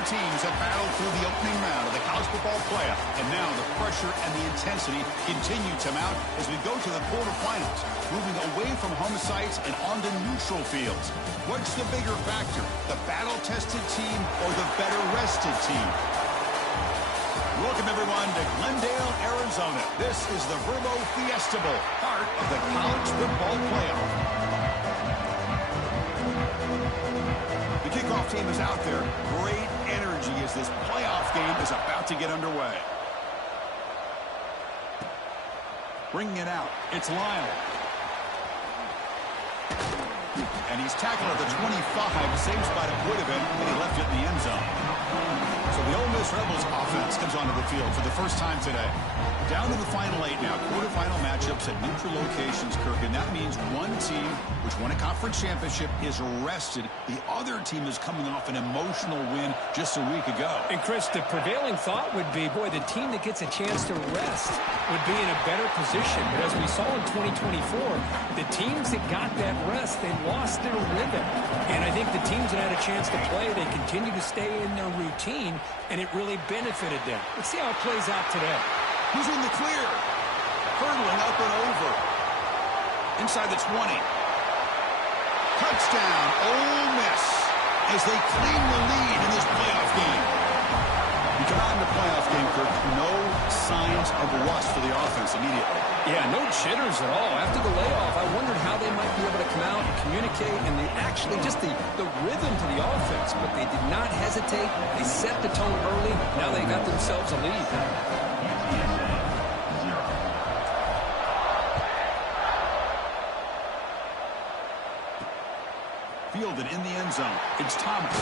Four teams have battled through the opening round of the college football playoff, and now the pressure and the intensity continue to mount as we go to the quarterfinals, moving away from home sites and onto neutral fields. What's the bigger factor, the battle-tested team or the better-rested team? Welcome, everyone, to Glendale, Arizona. This is the Verbo Fiesta Bowl, part of the college football playoff. The kickoff team is out there. Great energy as this playoff game is about to get underway. Bringing it out, it's Lyle. And he's tackled at the 25, same spot it would have been when he left it in the end zone. So the Ole Miss Rebels offense comes onto the field for the first time today. Down to the final 8 now. Quarterfinal matchups at neutral locations, Kirk. And that means one team, which won a conference championship, is rested. The other team is coming off an emotional win just a week ago. And, Chris, the prevailing thought would be, boy, the team that gets a chance to rest would be in a better position. But as we saw in 2024, the teams that got that rest, they lost their rhythm. And I think the teams that had a chance to play, they continue to stay in their routine, and it really benefited them. Let's see how it plays out today. Who's in the clear? Hurdling up and over. Inside the 20. Touchdown, Ole Miss, as they claim the lead in this playoff game. You come out in the playoff game, Kirk, no signs of rust for the offense immediately. Yeah, no jitters at all. After the layoff, I wondered how they might be able to come out and communicate, and actually just the rhythm to the offense. But they did not hesitate. They set the tone early. Now they got themselves a lead. Fielded in the end zone. It's Thomas.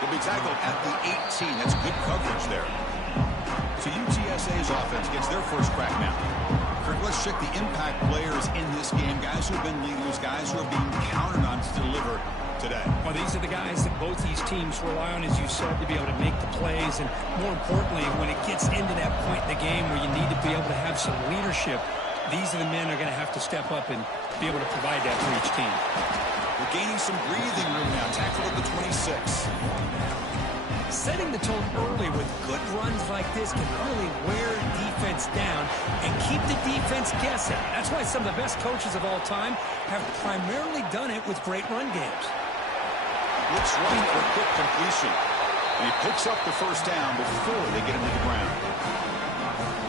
He'll be tackled at the 18. That's good coverage there. So UTSA's offense gets their first crack now. Kirk, let's check the impact players in this game. Guys who have been leaders, guys who are being counted on to deliver today. Well, these are the guys that both these teams rely on, as you said, to be able to make the plays. And more importantly, when it gets into that point in the game where you need to be able to have some leadership, these are the men who are going to have to step up and be able to provide that for each team. We're gaining some breathing room now. Tackled at the 26. Setting the tone early with good runs like this can really wear defense down and keep the defense guessing. That's why some of the best coaches of all time have primarily done it with great run games. Looks right for quick completion. And he picks up the first down before they get into the ground.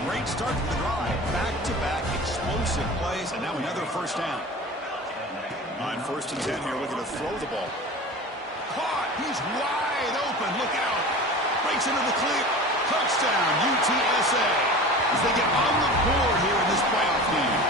Great start to the drive. Back-to-back explosive plays, and now another first down. On 1st and 10 here, looking to throw the ball. Caught. He's wide open. Look out. Breaks into the clear. Touchdown, UTSA. As they get on the board here in this playoff game.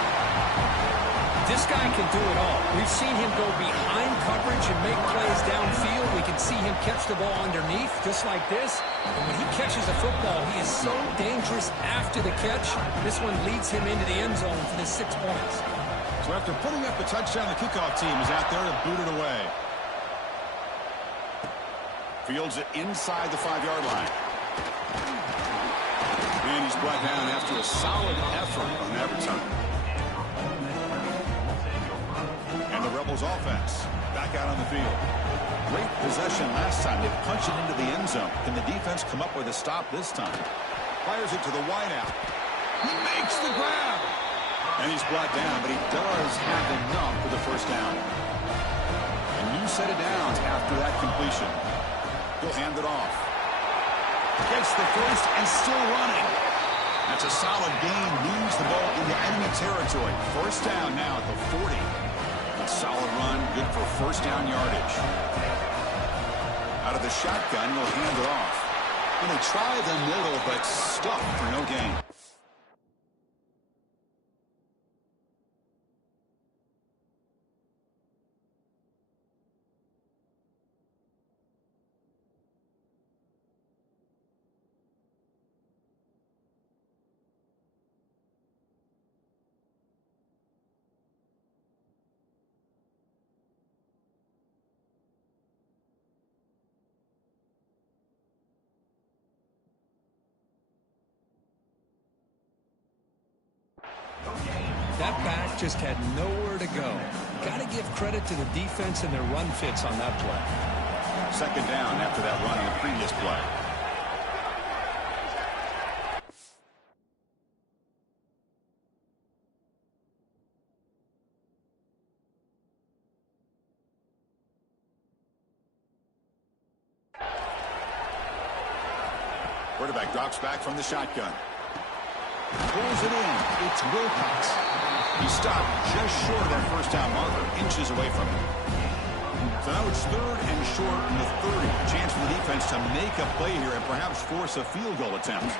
This guy can do it all. We've seen him go behind coverage and make plays downfield. We can see him catch the ball underneath, just like this. And when he catches a football, he is so dangerous after the catch. This one leads him into the end zone for the 6 points. So after putting up a touchdown, the kickoff team is out there to boot it away. Fields it inside the 5-yard line. And he's brought down after a solid effort on that return. And the Rebels offense back out on the field. Great possession last time. They punch it into the end zone. Can the defense come up with a stop this time? Fires it to the wideout. He makes the grab. And he's brought down, but he does have enough for the first down. A new set of downs after that completion. He'll hand it off. Gets the first and still running. That's a solid gain. Moves the ball into enemy territory. First down now at the 40. A solid run, good for first down yardage. Out of the shotgun, he'll hand it off. And they try the middle, but stuck for no gain. That back just had nowhere to go. Got to give credit to the defense and their run fits on that play. Second down after that run on the previous play. Quarterback drops back from the shotgun. Pulls it in. It's Wilcox. He stopped just short of that first down marker, inches away from it. So now it's third and short in the 30. Chance for the defense to make a play here and perhaps force a field goal attempt.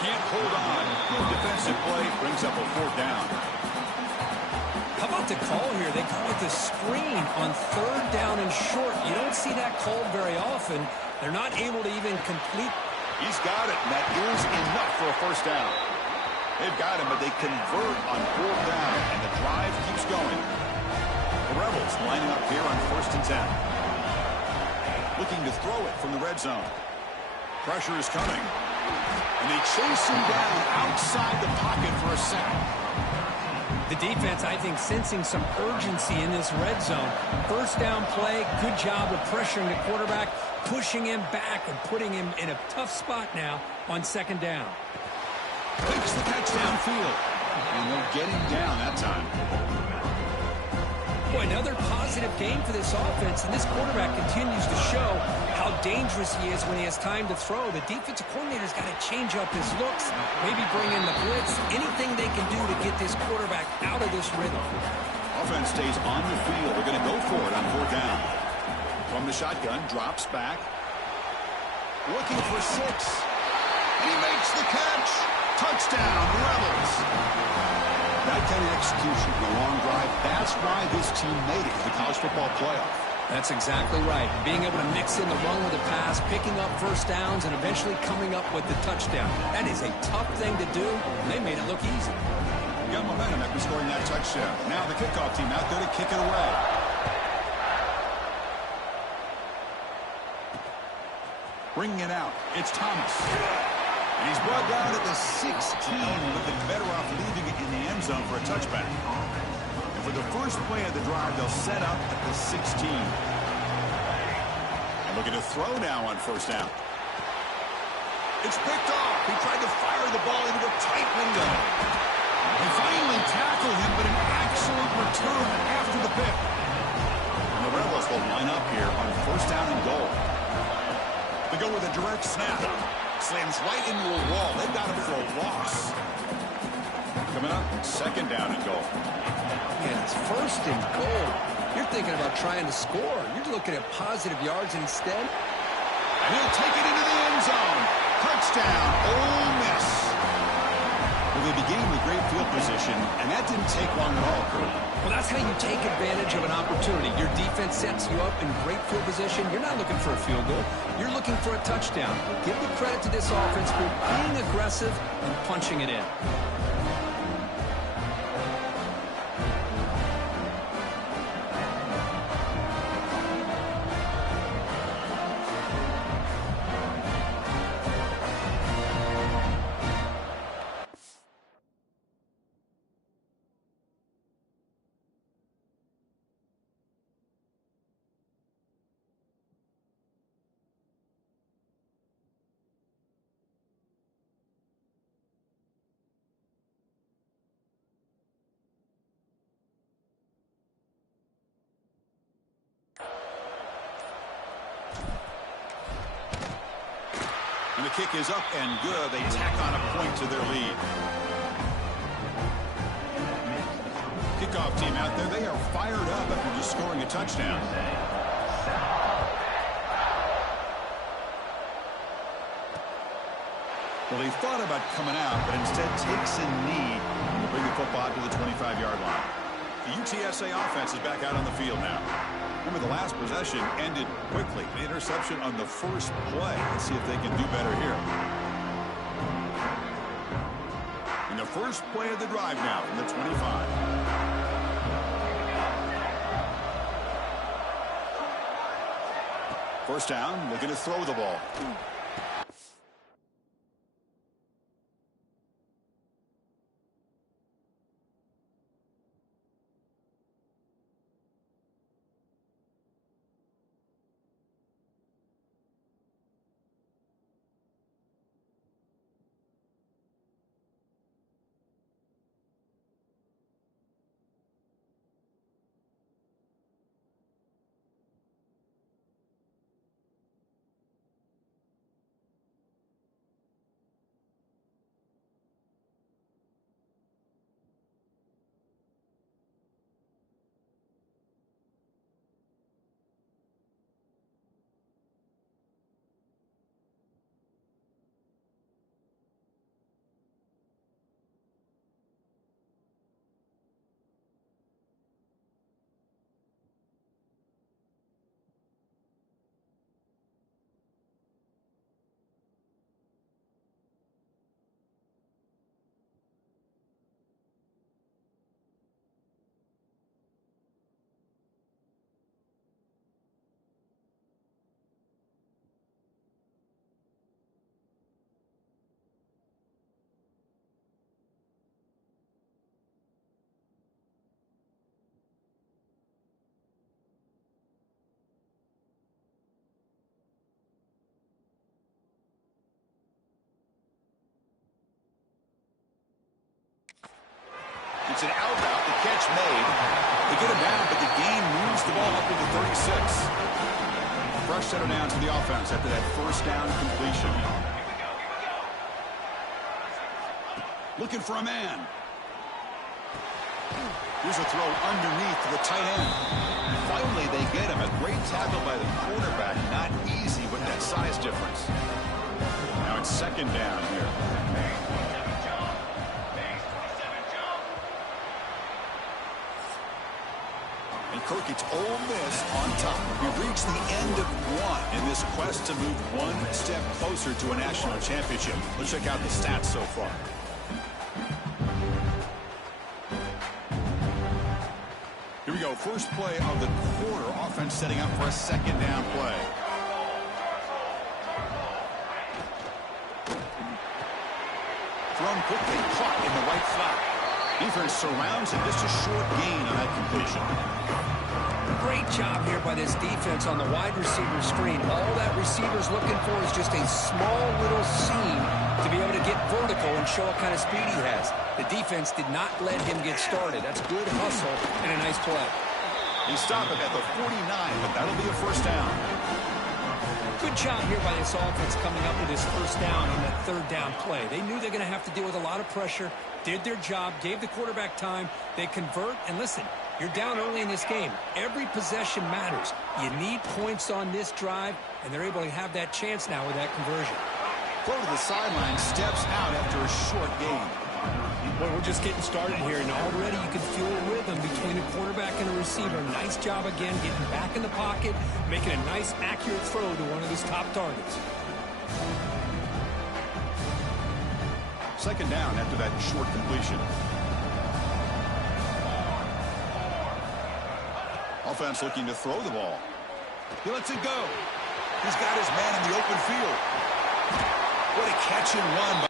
Can't hold on. Good defensive play brings up a fourth down. How about the call here? They call it the screen on third down and short. You don't see that called very often. They're not able to even complete. He's got it, and that is enough for a first down. They've got him, but they convert on fourth down, and the drive keeps going. The Rebels lining up here on 1st and 10. Looking to throw it from the red zone. Pressure is coming. And they chase him down outside the pocket for a sack. The defense, I think, sensing some urgency in this red zone. First down play, good job of pressuring the quarterback, pushing him back and putting him in a tough spot now on second down. Takes the catch downfield. And they'll get him down that time. Boy, another positive game for this offense, and this quarterback continues to show how dangerous he is when he has time to throw. The defensive coordinator's got to change up his looks, maybe bring in the blitz, anything they can do to get this quarterback out of this rhythm. Offense stays on the field. They're going to go for it on fourth down. From the shotgun, drops back. Looking for 6. And he makes the catch. Touchdown, Rebels. That kind of execution in a long drive, that's why this team made it to the college football playoff. That's exactly right. Being able to mix in the run with the pass, picking up first downs, and eventually coming up with the touchdown. That is a tough thing to do. They made it look easy. Got momentum after scoring that touchdown. Now the kickoff team out there to kick it away. Bringing it out, it's Thomas. And he's brought down at the 16, looking better off leaving it in the end zone for a touchback. And for the first play of the drive, they'll set up at the 16. And looking to throw now on first down. It's picked off. He tried to fire the ball into a tight window. They finally tackle him, but an excellent return after the pick. And the Rebels will line up here on first down and goal. They go with a direct snap. Slams right into a wall. They've got him for a loss. Coming up, second down and goal. Yeah, it's first and goal. You're thinking about trying to score. You're looking at positive yards instead. And he'll take it into the end zone. Touchdown, Ole Miss. Well, they began with great field position, and that didn't take long at all, Kurt. Well, that's how you take advantage of an opportunity. Your defense sets you up in great field position. You're not looking for a field goal. You're looking for a touchdown. Give the credit to this offense for being aggressive and punching it in. And the kick is up and good. They tack on a point to their lead. Kickoff team out there, they are fired up after just scoring a touchdown. Well, they thought about coming out, but instead takes a knee to bring the football to the 25-yard line. The UTSA offense is back out on the field now. Remember, the last possession ended quickly. An interception on the first play. Let's see if they can do better here. And the first play of the drive now from the 25. First down, looking to throw the ball. It's an out route. The catch made. They get him down, but the gain moves the ball up into 36. Fresh set of downs to the offense after that first down completion. Looking for a man. Here's a throw underneath to the tight end. Finally, they get him. A great tackle by the quarterback. Not easy with that size difference. Now it's second down here. And Kirk, it's Ole Miss on top. We've reached the end of one in this quest to move one step closer to a national championship. Let's check out the stats so far. Here we go. First play of the quarter. Offense setting up for a second down play. Thrown quickly, caught in the right flat. Defense surrounds him. Just a short gain on that completion. Great job here by this defense on the wide receiver screen. All that receiver's looking for is just a small little seam to be able to get vertical and show what kind of speed he has. The defense did not let him get started. That's good hustle and a nice play. He stopped it at the 49, but that'll be a first down. Good job here by this offense coming up with his first down on that third down play. They knew they're going to have to deal with a lot of pressure, did their job, gave the quarterback time. They convert, and listen, you're down early in this game. Every possession matters. You need points on this drive, and they're able to have that chance now with that conversion. Throw to the sideline, steps out after a short gain. Well, we're just getting started here, and already you can feel a rhythm between a quarterback and a receiver. Nice job again getting back in the pocket, making a nice, accurate throw to one of his top targets. Second down after that short completion. Offense looking to throw the ball. He lets it go. He's got his man in the open field. What a catch and run.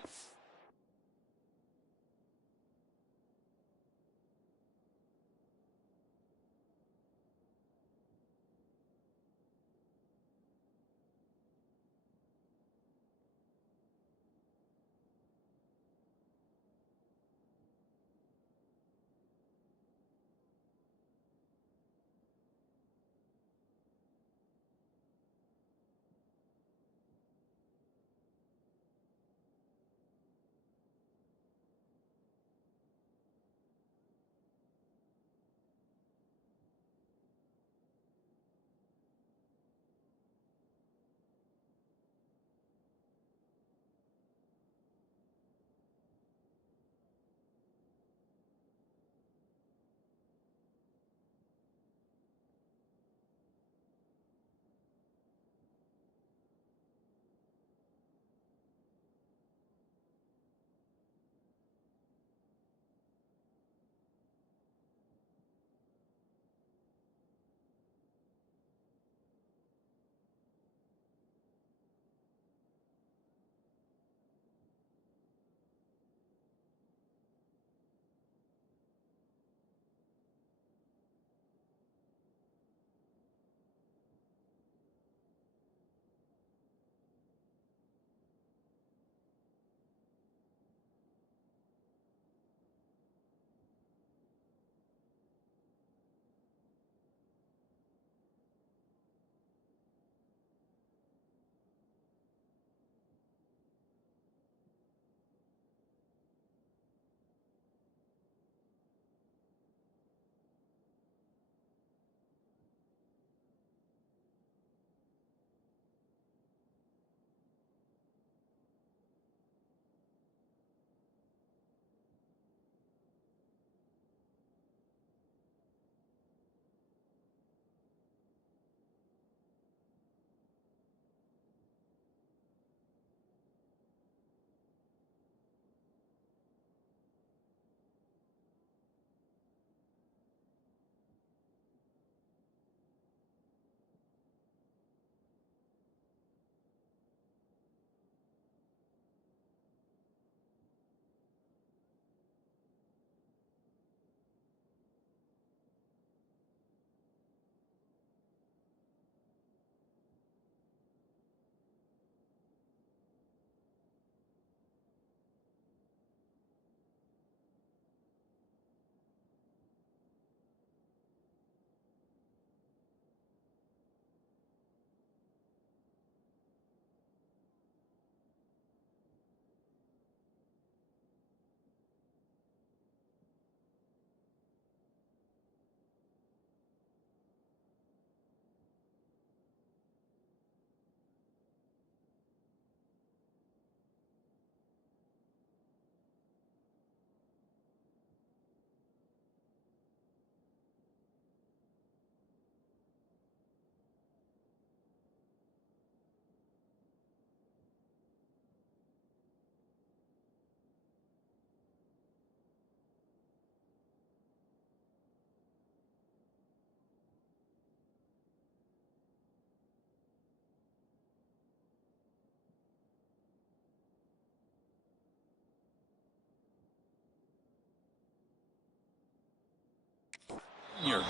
here.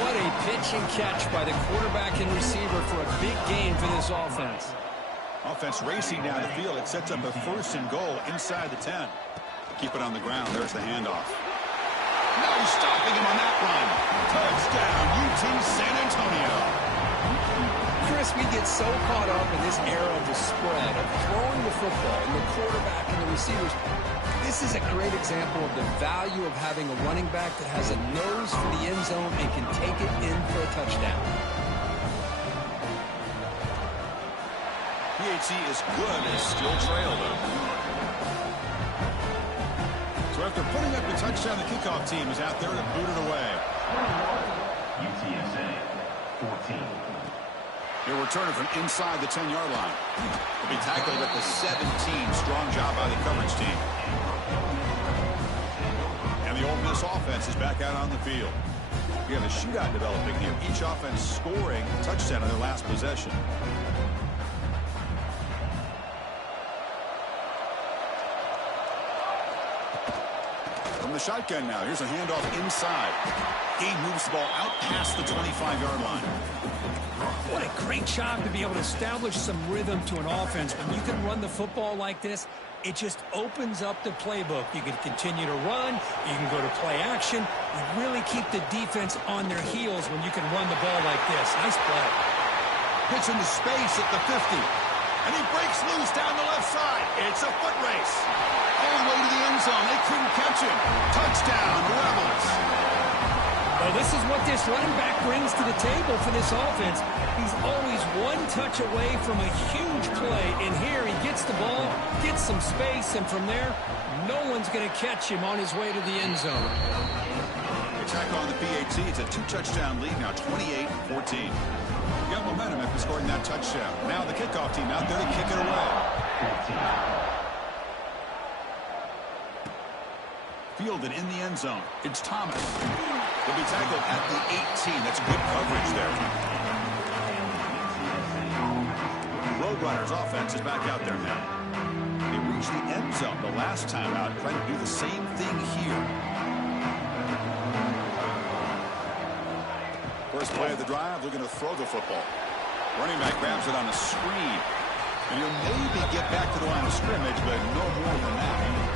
What a pitch and catch by the quarterback and receiver for a big gain for this offense. Offense racing down the field. It sets up a 1st and goal inside the 10. Keep it on the ground. There's the handoff. No stopping him on that run. Touchdown, UT San Antonio. Chris, we get so caught up in this era of the spread, of throwing the football, and the quarterback and the receivers. This is a great example of the value of having a running back that has a nose for the end zone and can take it in for a touchdown. PHC is good and still trail, though. So after putting up the touchdown, the kickoff team is out there to boot it away. UTSA 14. They're returning from inside the 10-yard line. They'll be tackled at the 17. Strong job by the coverage team. And the Ole Miss offense is back out on the field. We have a shootout developing here. Each offense scoring a touchdown on their last possession. From the shotgun now. Here's a handoff inside. He moves the ball out past the 25-yard line. What a great job to be able to establish some rhythm to an offense. When you can run the football like this, it just opens up the playbook. You can continue to run. You can go to play action. You really keep the defense on their heels when you can run the ball like this. Nice play. Pitch into space at the 50. And he breaks loose down the left side. It's a foot race. All the way to the end zone. They couldn't catch him. Touchdown, Rebels. Well, this is what this running back brings to the table for this offense. He's always one touch away from a huge play. And here he gets the ball, gets some space, and from there, no one's going to catch him on his way to the end zone. Attack on the PAT. It's a 2-touchdown lead now, 28-14. You got momentum after scoring that touchdown. Now the kickoff team out there to kick it away. Fielded in the end zone. It's Thomas. He'll be tackled at the 18. That's good coverage there. Roadrunners offense is back out there now. They reached the end zone the last time out, trying to do the same thing here. First play of the drive, looking to throw the football. Running back grabs it on a screen. And he'll maybe get back to the line of scrimmage, but no more than that.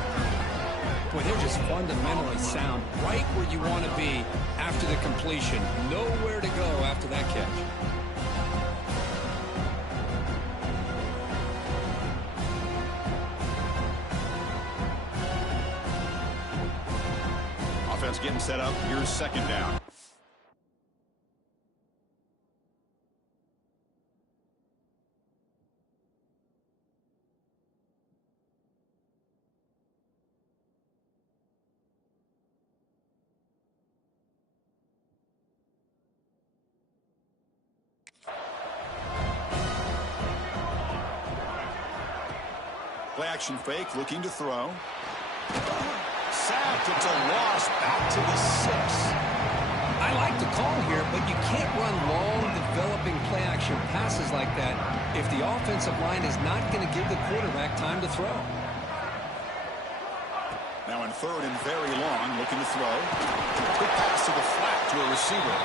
Boy, they're just fundamentally sound, right where you want to be after the completion. Nowhere to go after that catch. Offense getting set up. Here's 2nd down. Play action fake, looking to throw. Sacked, it's a loss, back to the 6. I like the call here, but you can't run long, developing play-action passes like that if the offensive line is not going to give the quarterback time to throw. Now in 3rd and very long, looking to throw. Quick pass to the flat to a receiver.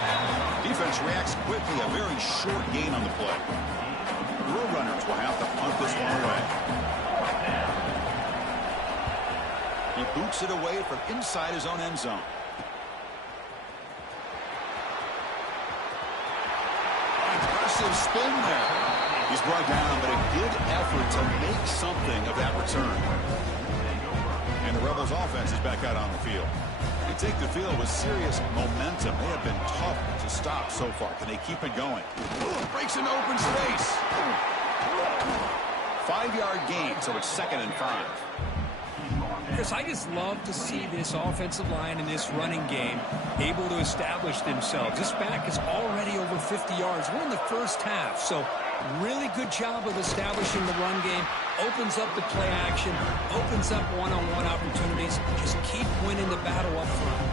Defense reacts quickly, a very short gain on the play. The Roadrunners will have to punt this one away. He boots it away from inside his own end zone. Impressive spin there. He's brought down, but a good effort to make something of that return. And the Rebels offense is back out on the field. They take the field with serious momentum. They have been tough to stop so far. Can they keep it going? Breaks into open space. 5-yard gain, so it's 2nd and 5. Chris, I just love to see this offensive line and this running game able to establish themselves. This back is already over 50 yards. We're in the first half, so really good job of establishing the run game. Opens up the play action, opens up one-on-one opportunities. Just keep winning the battle up front.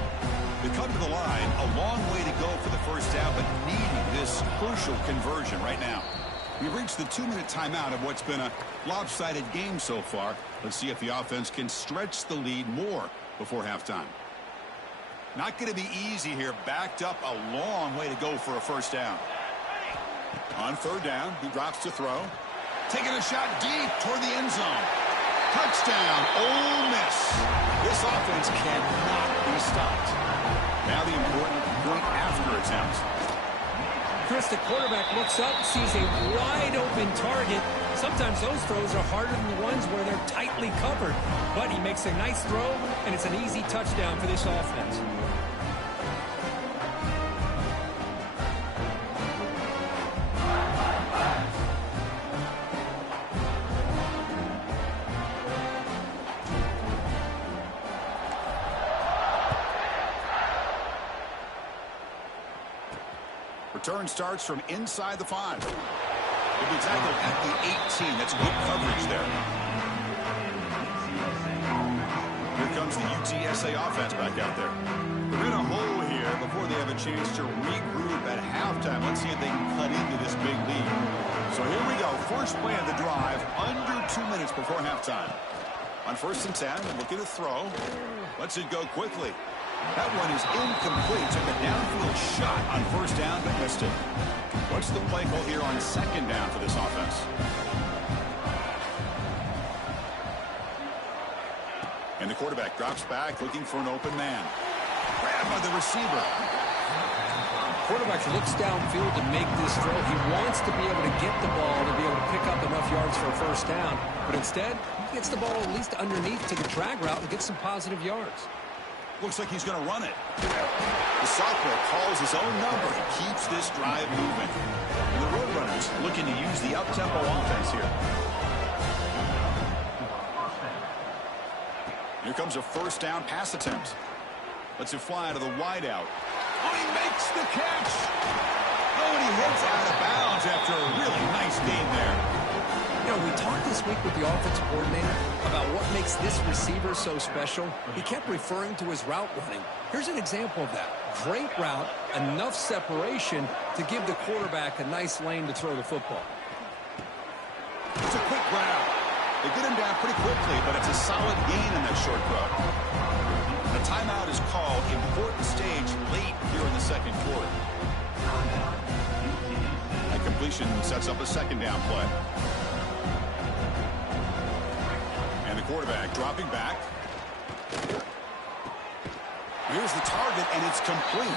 They come to the line, a long way to go for the first down, but needing this crucial conversion right now. We've reached the 2-minute timeout of what's been a lopsided game so far. Let's see if the offense can stretch the lead more before halftime. Not going to be easy here. Backed up a long way to go for a first down. On third down, he drops to throw. Taking a shot deep toward the end zone. Touchdown, Ole Miss. This offense cannot be stopped. Now the important point after attempt. Chris, the quarterback looks up, sees a wide-open target. Sometimes those throws are harder than the ones where they're tightly covered. But he makes a nice throw, and it's an easy touchdown for this offense. Return starts from inside the 5. He'll be tackled at the 18. That's good coverage there. Here comes the UTSA offense back out there. They're in a hole here before they have a chance to regroup at halftime. Let's see if they can cut into this big lead. So here we go. First play of the drive, under 2 minutes before halftime. On 1st and 10, looking to throw. Lets it go quickly. That one is incomplete. Took a downfield shot on first down, but missed it. What's the play call here on 2nd down for this offense? And the quarterback drops back, looking for an open man. Grabbed by the receiver. Quarterback looks downfield to make this throw. He wants to be able to get the ball to be able to pick up enough yards for a first down. But instead, he gets the ball at least underneath to the drag route and gets some positive yards. Looks like he's going to run it. The sophomore calls his own number and keeps this drive moving. And the Roadrunners looking to use the up-tempo offense here. Here comes a first down pass attempt. Lets it fly to the wideout. Oh, he makes the catch. Oh, and he heads out of bounds after a really nice game there. You know, we talked this week with the offensive coordinator about what makes this receiver so special. He kept referring to his route running. Here's an example of that. Great route, enough separation to give the quarterback a nice lane to throw the football. It's a quick grab. They get him down pretty quickly, but it's a solid gain in that short throw. A timeout is called. Important stage late here in the 2nd quarter. That completion sets up a 2nd down play. Quarterback dropping back. Here's the target, and it's complete.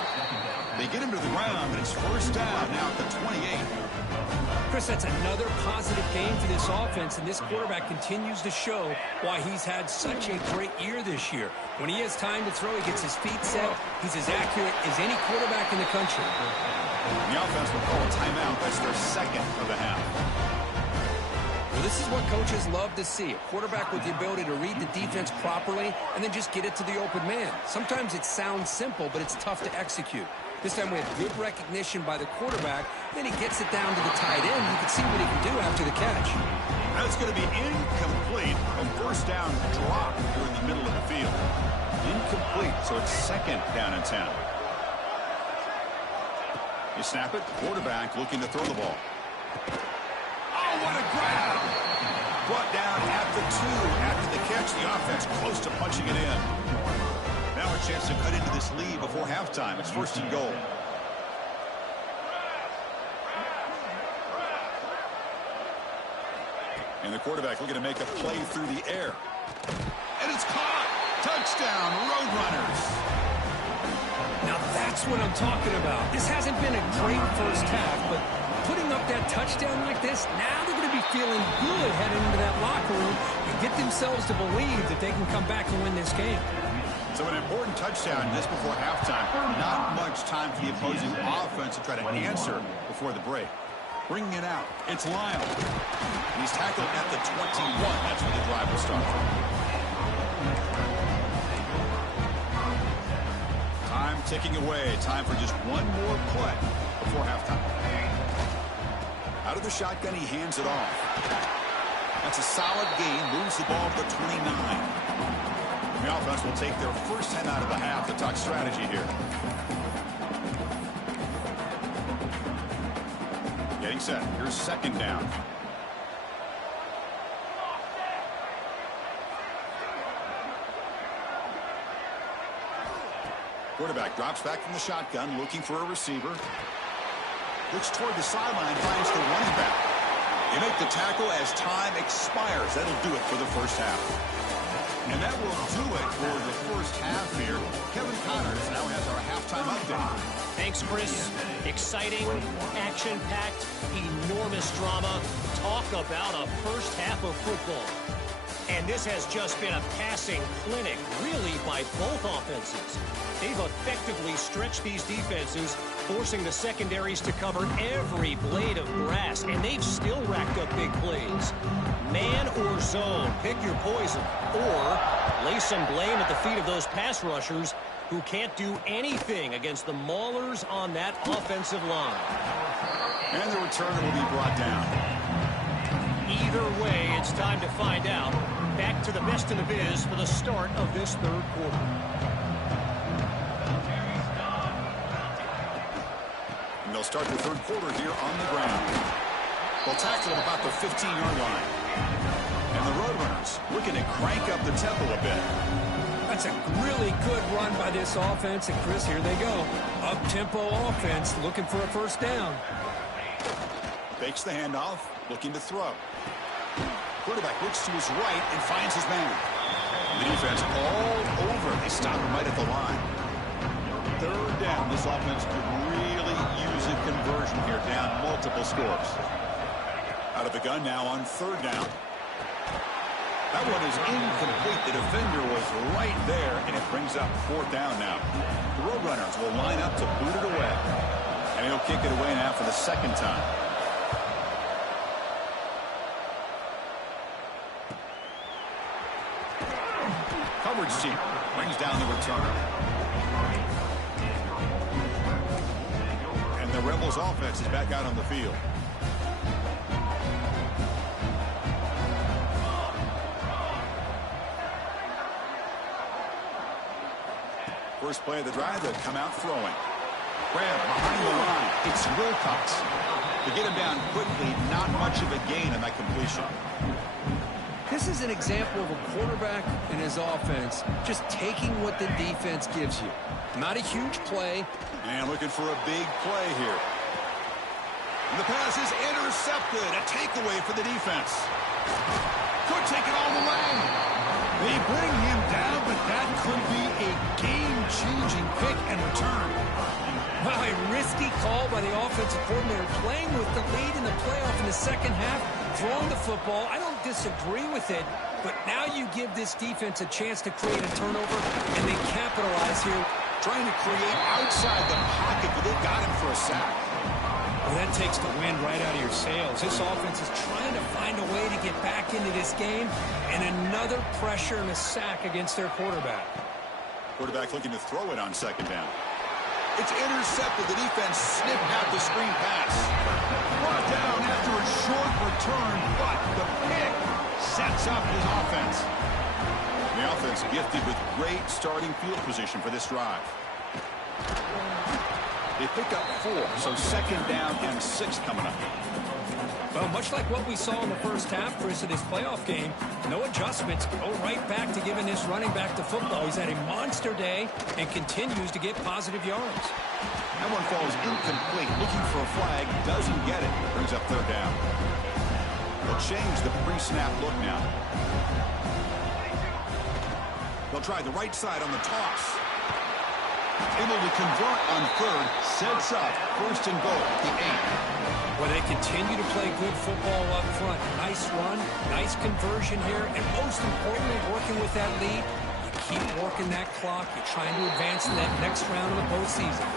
They get him to the ground, and it's first down now at the 28. Chris, that's another positive game for this offense, and this quarterback continues to show why he's had such a great year this year. When he has time to throw, he gets his feet set. He's as accurate as any quarterback in the country. The offense will call a timeout. That's their 2nd of the half. Well, this is what coaches love to see. A quarterback with the ability to read the defense properly and then just get it to the open man. Sometimes it sounds simple, but it's tough to execute. This time we had good recognition by the quarterback. Then he gets it down to the tight end. You can see what he can do after the catch. That's going to be incomplete. A first down drop here in the middle of the field. Incomplete, so it's 2nd down and 10. You snap it. Quarterback looking to throw the ball. Oh, what a grab! Brought down at the 2 after the catch. The offense close to punching it in. Now a chance to cut into this lead before halftime. It's 1st and goal. And the quarterback looking to make a play through the air. And it's caught! Touchdown, Roadrunners! Now that's what I'm talking about. This hasn't been a great first half, but putting up that touchdown like this, now they're going to be feeling good heading into that locker room and get themselves to believe that they can come back and win this game. So an important touchdown just before halftime. Not much time for the opposing offense to try to answer before the break. Bringing it out, it's Lyle. And he's tackled at the 21. That's where the drive will start. Time ticking away. Time for just one more play before halftime. Out of the shotgun, he hands it off. That's a solid gain. Moves the ball to the 29. The offense will take their first time out of the half to talk strategy here. Getting set. Here's 2nd down. Quarterback drops back from the shotgun, looking for a receiver. Looks toward the sideline, finds the running back. They make the tackle as time expires. That'll do it for the first half. And that will do it for the first half here. Kevin Connors now has our halftime update. Thanks, Chris. Exciting, action-packed, enormous drama. Talk about a first half of football. And this has just been a passing clinic, really, by both offenses. They've effectively stretched these defenses, forcing the secondaries to cover every blade of grass, and they've still racked up big plays. Man or zone, pick your poison, or lay some blame at the feet of those pass rushers who can't do anything against the maulers on that offensive line. And the returner will be brought down. Either way, it's time to find out. Back to the best in the biz for the start of this third quarter. And they'll start the third quarter here on the ground. They'll tackle him about the 15-yard line. And the Roadrunners looking to crank up the tempo a bit. That's a really good run by this offense. And, Chris, here they go. Up-tempo offense looking for a first down. Fakes the handoff, looking to throw. Quarterback looks to his right and finds his man. The defense all over. They stop him right at the line. Third down. This offense could really use a conversion here, down multiple scores. Out of the gun now on third down. That one is incomplete. The defender was right there, and it brings up fourth down now. The Roadrunners will line up to boot it away. And he'll kick it away now for the second time. Coverage team brings down the returner. And the Rebels offense is back out on the field. First play of the drive, they'll come out throwing. Grab behind the line. It's Wilcox. To get him down quickly, not much of a gain on that completion. This is an example of a quarterback and his offense just taking what the defense gives you. Not a huge play. And looking for a big play here. And the pass is intercepted. A takeaway for the defense. Could take it all the way. They bring him down, but that could be a game-changing pick and return. Well, a risky call by the offensive coordinator, playing with the lead in the playoff in the second half, throwing the football. I don't disagree with it, but now you give this defense a chance to create a turnover, and they capitalize here. Trying to create outside the pocket, but they got him for a sack. Well, that takes the wind right out of your sails. This offense is trying to find a way to get back into this game, and another pressure and a sack against their quarterback. Quarterback looking to throw it on second down. It's intercepted. The defense snipped out the screen pass. Brought down after a short return, but the pick sets up his offense. The offense gifted with great starting field position for this drive. They pick up 4, so second down and 6 coming up. Well, much like what we saw in the first half, Chris, of this playoff game, no adjustments. Go right back to giving this running back the football. He's had a monster day and continues to get positive yards. That one falls incomplete. Looking for a flag, doesn't get it. Brings up third down. They'll change the pre-snap look now. They'll try the right side on the toss. Able to convert on third, sets up first and goal, the 8. Well, they continue to play good football up front. Nice run, nice conversion here, and most importantly, working with that lead, you keep working that clock. You're trying to advance to that next round of the postseason.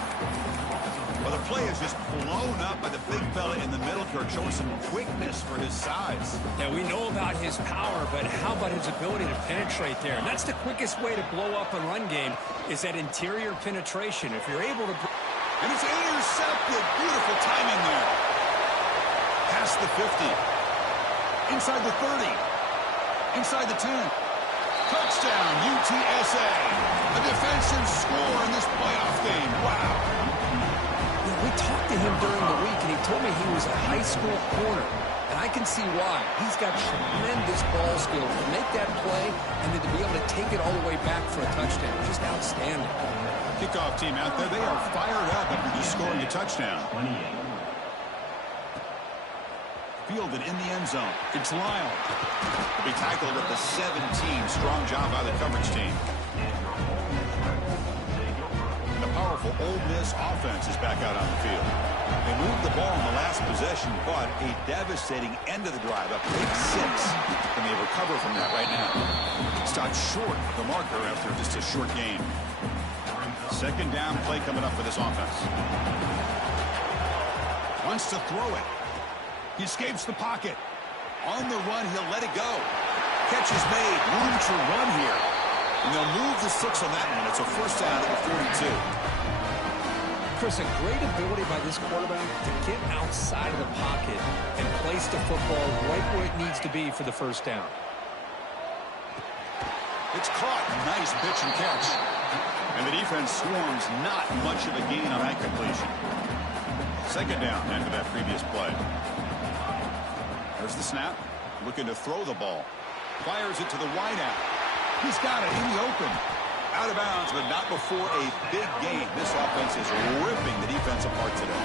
Well, the play is just blown up by the big fella in the middle. Kirk showing some quickness for his size. Yeah, we know about his power, but how about his ability to penetrate there? And that's the quickest way to blow up a run game, is that interior penetration. If you're able to... And it's intercepted. Beautiful timing there. Past the 50. Inside the 30. Inside the 10. Touchdown, UTSA. A defensive score in this playoff game. Wow. We talked to him during the week, and he told me he was a high school corner. and I can see why. He's got tremendous ball skill to make that play and then to be able to take it all the way back for a touchdown. Just outstanding. Kickoff team out there. They are fired up after just scoring a touchdown. Fielded in the end zone. It's Lyle. Will be tackled at the 17. Strong job by the coverage team. The powerful Ole Miss offense is back out on the field. They moved the ball in the last possession, but a devastating end of the drive, a big 6. And they recover from that right now. Stopped short of the marker after just a short game. Second down play coming up for this offense. Wants to throw it. He escapes the pocket. On the run, he'll let it go. Catch is made. Room to run here. And they'll move the 6 on that one. It's a first down at the 42. Chris, a great ability by this quarterback to get outside of the pocket and place the football right where it needs to be for the first down. It's caught. Nice pitch and catch. And the defense swarms not much of a gain on that completion. Second down after that previous play. There's the snap. Looking to throw the ball. Fires it to the wideout. He's got it in the open. Out of bounds, but not before a big game. This offense is ripping the defense apart today.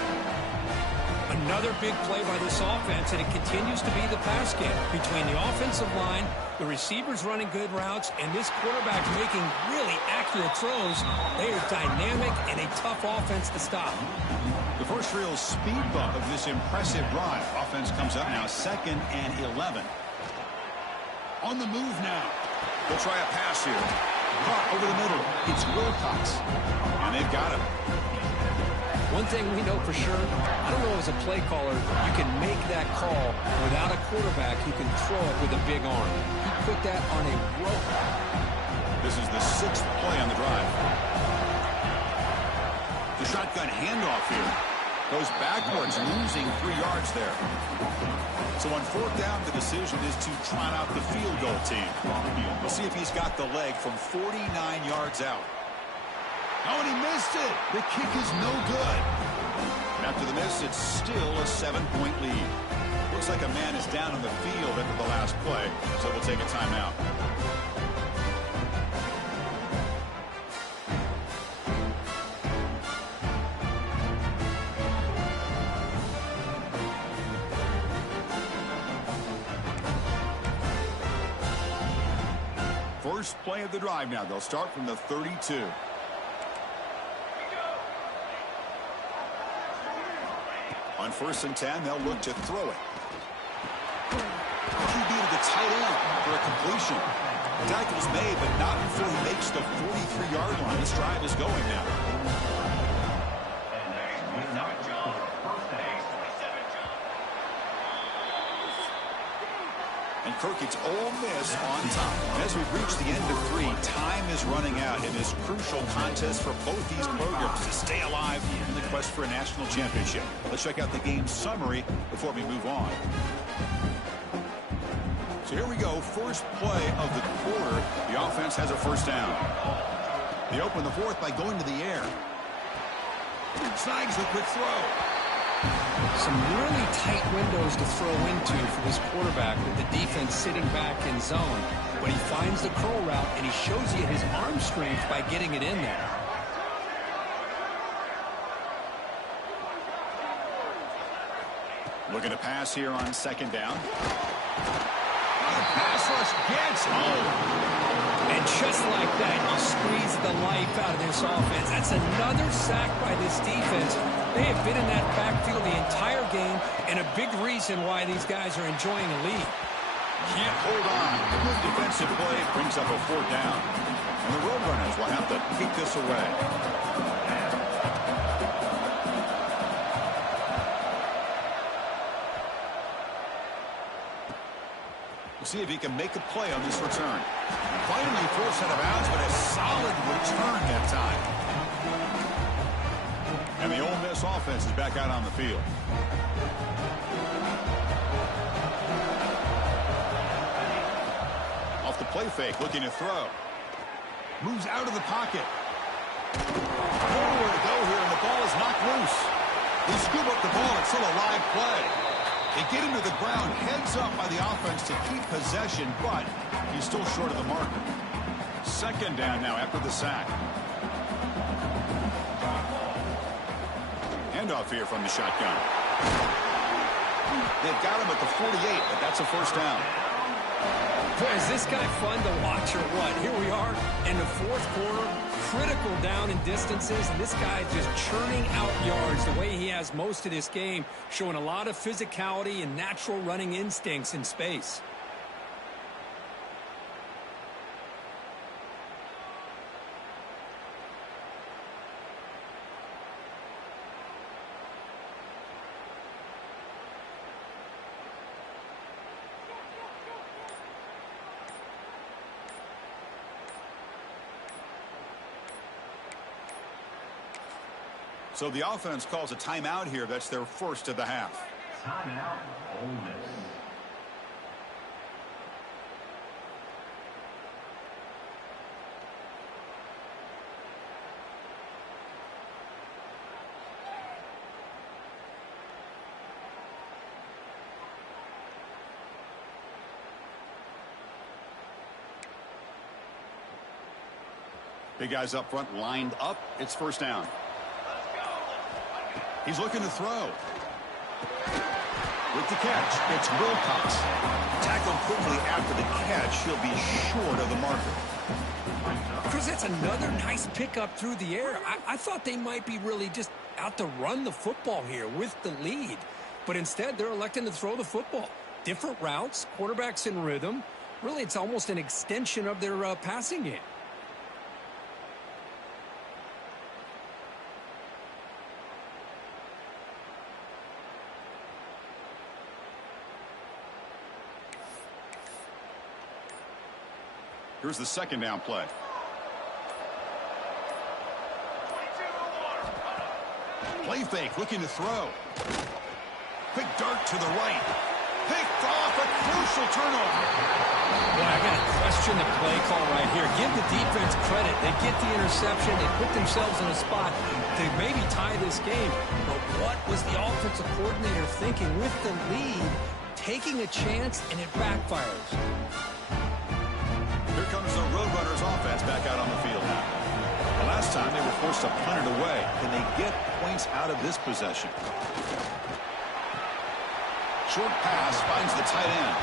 Another big play by this offense, and it continues to be the pass game between the offensive line, the receivers running good routes, and this quarterback making really accurate throws. They are dynamic and a tough offense to stop. The first real speed bump of this impressive drive. Offense comes up now 2nd and 11. On the move now. They'll try a pass here. Caught over the middle. It's Wilcox. And they've got him. One thing we know for sure, I don't know as a play caller, you can make that call without a quarterback who can throw it with a big arm. He put that on a rope. This is the 6th play on the drive. The shotgun handoff here. Goes backwards, losing 3 yards there. So on 4th down, the decision is to trot out the field goal team. We'll see if he's got the leg from 49 yards out. Oh, and he missed it. The kick is no good. After the miss, it's still a 7-point lead. Looks like a man is down on the field after the last play, so we'll take a timeout. First play of the drive now. They'll start from the 32. On 1st and 10, they'll look to throw it. QB to the tight end for a completion. Tackle's made, but not before he makes the 43-yard line. This drive is going now. And Kirk, it's Ole Miss on top. As we've reached the end of 3, time is running out in this crucial contest for both these programs to stay alive in the quest for a national championship. Let's check out the game summary before we move on. So here we go. First play of the quarter. The offense has a first down. They open the 4th by going to the air. Snags the quick throw. Some really tight windows to throw into for this quarterback with the defense sitting back in zone. But he finds the curl route, and he shows you his arm strength by getting it in there. Looking to pass here on 2nd down. The pass rush gets home. And just like that, you squeeze the life out of this offense. That's another sack by this defense. They have been in that backfield the entire game, and a big reason why these guys are enjoying a lead. Can't hold on. Good defensive play brings up a 4th down. And the Roadrunners will have to kick this away. We'll see if he can make a play on this return. Finally forced out of bounds, but a solid return that time. And the Ole Miss offense is back out on the field. Off the play fake, looking to throw. Moves out of the pocket. Nowhere to go here, and the ball is knocked loose. They scoop up the ball. It's still a live play. They get him to the ground, heads up by the offense to keep possession, but he's still short of the marker. Second down now after the sack. Handoff here from the shotgun. They've got him at the 48, but that's a first down. Boy, is this guy fun to watch or what? Here we are in the fourth quarter, critical down in distances, and this guy just churning out yards the way he has most of this game, showing a lot of physicality and natural running instincts in space. So the offense calls a timeout here. That's their first of the half. Timeout, Ole Miss. Big guys up front lined up. It's first down. He's looking to throw. With the catch, it's Wilcox. Tackled quickly after the catch. He'll be short of the marker. Chris, that's another nice pickup through the air. I thought they might be really just out to run the football here with the lead. But instead, they're electing to throw the football. Different routes, quarterbacks in rhythm. Really, it's almost an extension of their passing game. Here's the second down play. Play fake, looking to throw. Quick dart to the right. Picked off, a crucial turnover. Boy, I got to question the play call right here. Give the defense credit. They get the interception. They put themselves in a spot to maybe tie this game. But what was the offensive coordinator thinking with the lead, taking a chance, and it backfires? Here comes the Roadrunners offense back out on the field now. The last time they were forced to punt it away. Can they get points out of this possession? Short pass finds the tight end.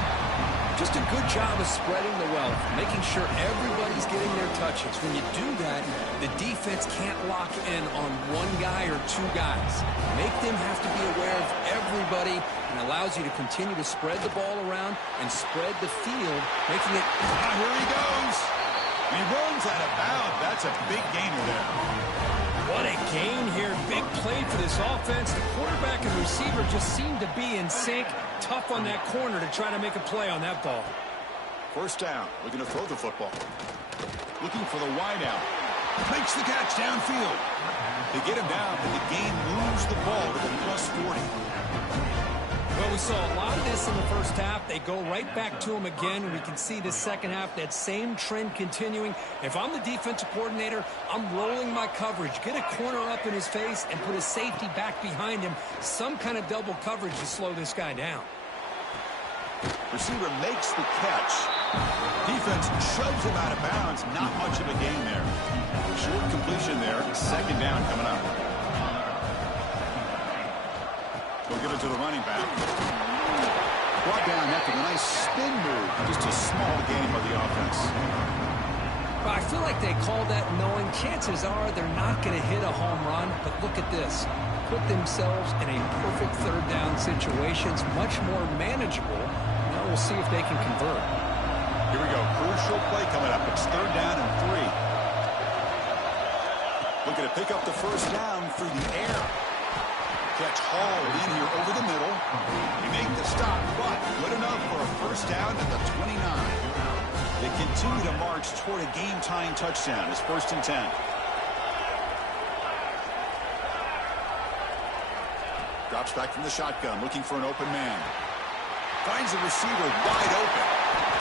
Just a good job of spreading the wealth, making sure everybody's getting their touches. When you do that, the defense can't lock in on one guy or two guys. Make them have to be aware of everybody, and allows you to continue to spread the ball around and spread the field, making it... Here he goes. He runs out of bounds. That's a big gainer there. What a gain here. Big play for this offense. The quarterback and receiver just seem to be in sync. Tough on that corner to try to make a play on that ball. First down. Looking to throw the football. Looking for the wide out. Makes the catch downfield. They get him down, and the game moves the ball to the plus 40. Well, we saw a lot of this in the first half. They go right back to him again. We can see the second half, that same trend continuing. If I'm the defensive coordinator, I'm rolling my coverage. Get a corner up in his face and put a safety back behind him. Some kind of double coverage to slow this guy down. Receiver makes the catch. Defense shoves him out of bounds. Not much of a gain there. Short completion there. Second down coming up. We'll give it to the running back. Brought down after the nice spin move. Just a small gain by the offense. Well, I feel like they call that knowing chances are they're not going to hit a home run. But look at this. Put themselves in a perfect third down situation. It's much more manageable. Now we'll see if they can convert. Here we go. Crucial play coming up. It's third down and 3. Looking to pick up the first down through the air. Catch hauled in here over the middle. He made the stop, but good enough for a first down at the 29. They continue to march toward a game-tying touchdown. It's 1st and 10. Drops back from the shotgun, looking for an open man. Finds the receiver wide open.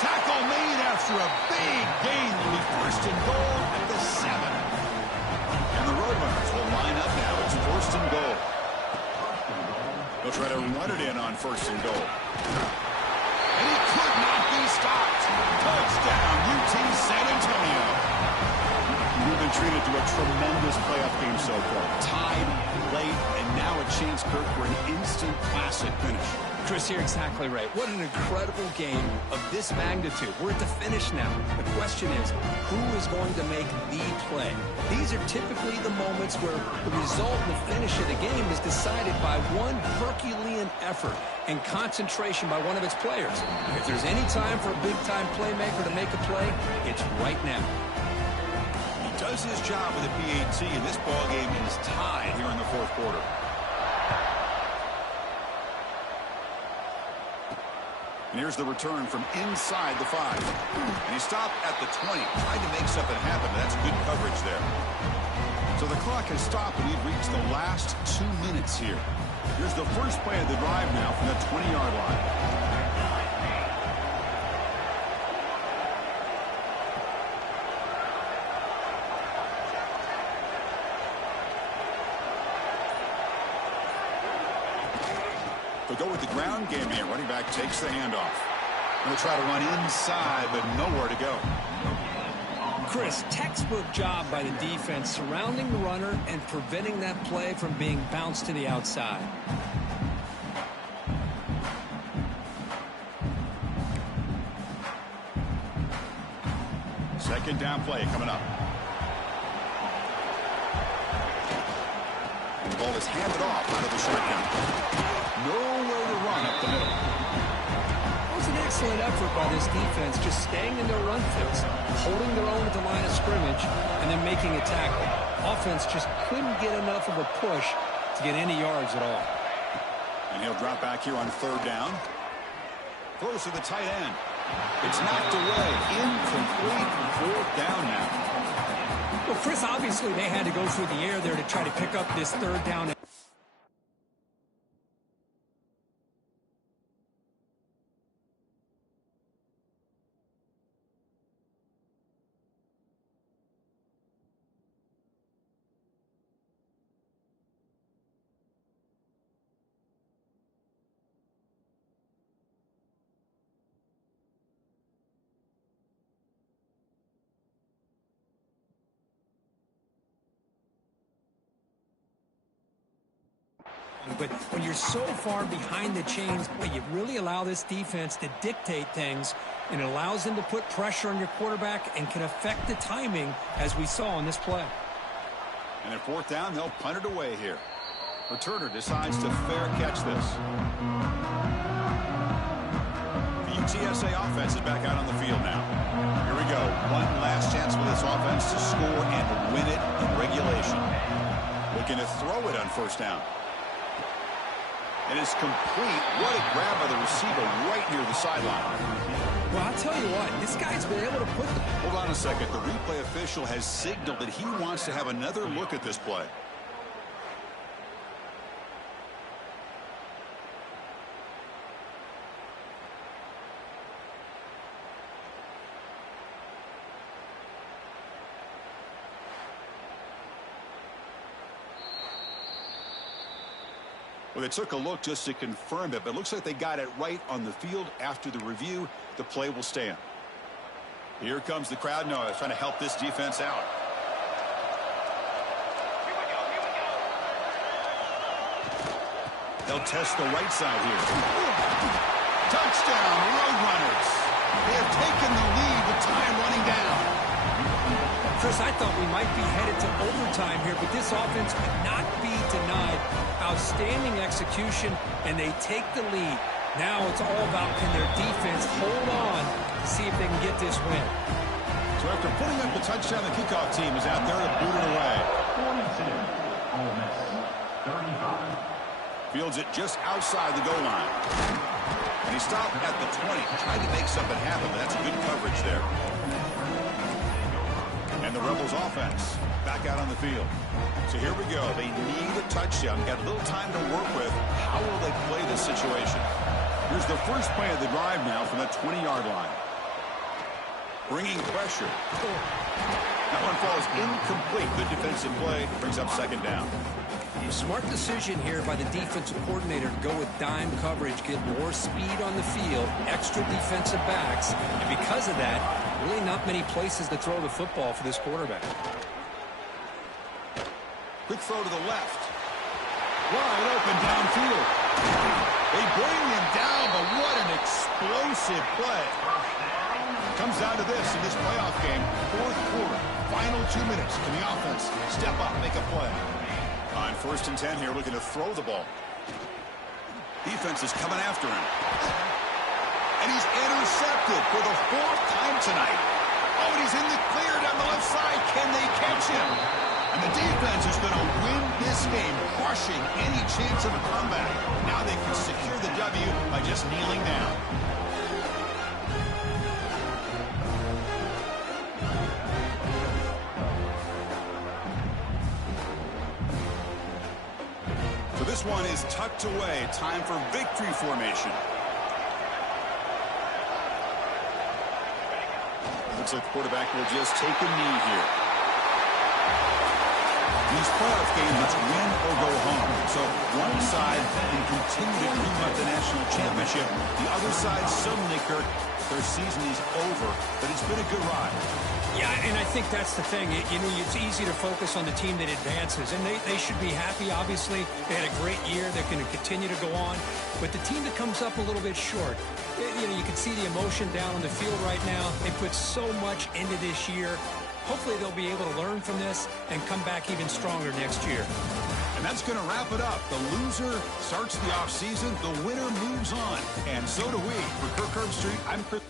Tackle made after a big gain. Will be 1st and goal at the 7. And the Roadrunners will line up now. It's 1st and goal. They'll try to run it in on 1st and goal. And he could not be stopped. Touchdown, UT San Antonio. We've been treated to a tremendous playoff game so far. Tied, late, and now a chance, Kirk, for an instant classic finish. Chris, you're exactly right. What an incredible game of this magnitude. We're at the finish now. The question is, who is going to make the play? These are typically the moments where the result and the finish of the game is decided by one Herculean effort and concentration by one of its players. If there's any time for a big-time playmaker to make a play, it's right now. He does his job with a PAT, and this ball game is tied here in the 4th quarter. And here's the return from inside the 5. And he stopped at the 20, tried to make something happen, but that's good coverage there. So the clock has stopped, and we've reached the last 2 minutes here. Here's the first play of the drive now from the 20-yard line. They'll go with the ground game here. Running back takes the handoff. Going to try to run inside, but nowhere to go. Chris, textbook job by the defense surrounding the runner and preventing that play from being bounced to the outside. Second down play coming up. The ball is handed off out of the shotgun. Nowhere to run up the middle. That was an excellent effort by this defense, just staying in their run fits, holding their own at the line of scrimmage, and then making a tackle. Offense just couldn't get enough of a push to get any yards at all. And he'll drop back here on 3rd down. Throws to the tight end. It's knocked away. Incomplete. 4th down now. Well, Chris, obviously they had to go through the air there to try to pick up this 3rd down. But when you're so far behind the chains, you really allow this defense to dictate things, and it allows them to put pressure on your quarterback and can affect the timing, as we saw in this play. And at 4th down, they'll punt it away here. Returner decides to fair catch this. The UTSA offense is back out on the field now. Here we go. One last chance for this offense to score and win it in regulation. Looking to throw it on 1st down. And it's complete. What a grab by the receiver right near the sideline. Well, I'll tell you what, this guy's been able to put the... Hold on a second. The replay official has signaled that he wants to have another look at this play. Well, they took a look just to confirm it, but it looks like they got it right on the field. After the review, the play will stand. Here comes the crowd noise, trying to help this defense out. They'll test the right side here. Touchdown, Roadrunners. They have taken the lead with time running down. Chris, I thought we might be headed to overtime here, but this offense could not be denied. Outstanding execution, and they take the lead. Now it's all about, can their defense hold on to see if they can get this win. So after putting up the touchdown, the kickoff team is out there to boot it away. 42, Ole Miss, 35. Fields it just outside the goal line. And he stopped at the 20, tried to make something happen, but that's good coverage there. And the Rebels offense back out on the field. So here we go. They need a touchdown. Got a little time to work with. How will they play this situation? Here's the first play of the drive now from the 20-yard line. Bringing pressure. That one falls incomplete. Good defensive play. Brings up 2nd down. Smart decision here by the defensive coordinator to go with dime coverage, get more speed on the field, extra defensive backs, and because of that, really not many places to throw the football for this quarterback. Quick throw to the left. Wide open downfield. They bring him down, but what an explosive play. Comes down to this in this playoff game. Fourth quarter, final 2 minutes. Can the offense step up, make a play? On 1st and 10 here, looking to throw the ball. Defense is coming after him. And he's intercepted for the 4th time tonight. Oh, and he's in the clear down the left side. Can they catch him? And the defense is going to win this game, crushing any chance of a comeback. Now they can secure the W by just kneeling down. So this one is tucked away. Time for victory formation. Looks like the quarterback will just take a knee here. These playoff games, it's win or go home. So one side can continue to dream up the national championship. The other side suddenly, Kirk, their season is over. But it's been a good ride. Yeah, and I think that's the thing. You know, it's easy to focus on the team that advances, and they should be happy, obviously. They had a great year. They're going to continue to go on. But the team that comes up a little bit short, you know, you can see the emotion down on the field right now. They put so much into this year. Hopefully they'll be able to learn from this and come back even stronger next year. And that's going to wrap it up. The loser starts the offseason. The winner moves on. And so do we. For Kirk Herbstreit, I'm Chris.